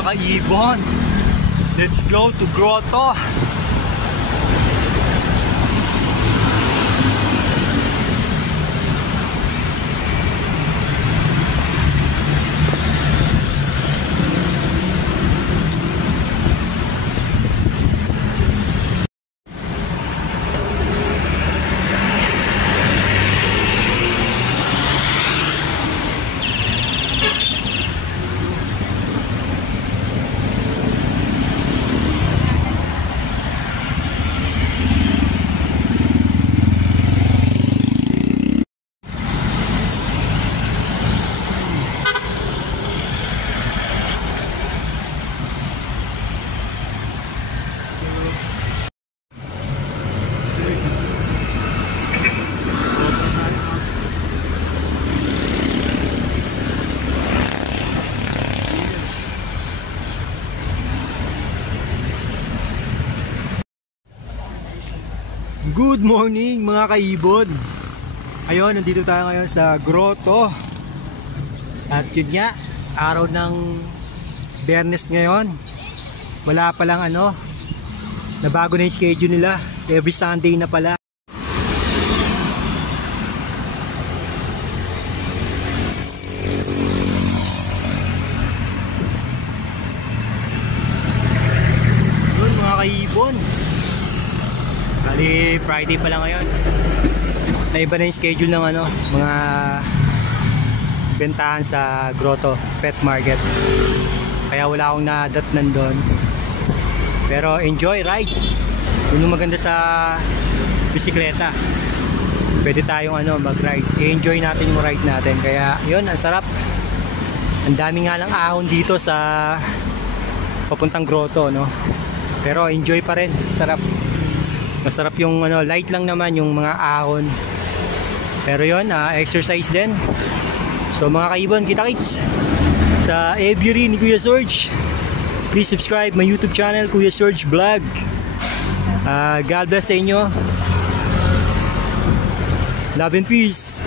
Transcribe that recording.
mga kaibon. Let's go to Grotto. Good morning mga kaibon. Ayun, nandito tayo ngayon sa Grotto. At yun nga, araw ng Biyernes ngayon. Wala palang nabago na yung schedule nila. Every Sunday na pala. Yun mga kaibon. Bali, Friday pa lang ngayon. Naiba na yung schedule ng mga bentahan sa Grotto Pet Market. Kaya wala akong nadatnan doon. Pero enjoy ride. Yun yung maganda sa bisikleta. Pwede tayong mag-ride. I-enjoy natin yung ride natin. Kaya yun, ang sarap. Ang dami nga lang ahon dito sa papuntang Grotto, no? Pero enjoy pa rin. Sarap. Masarap yung light lang naman yung mga ahon. Pero yun, exercise din. So mga kaibon, kita-kits sa aviary ni Kuya Sorge. Please subscribe my YouTube channel, Kuya Sorge Vlog. God bless sa inyo. Love and peace.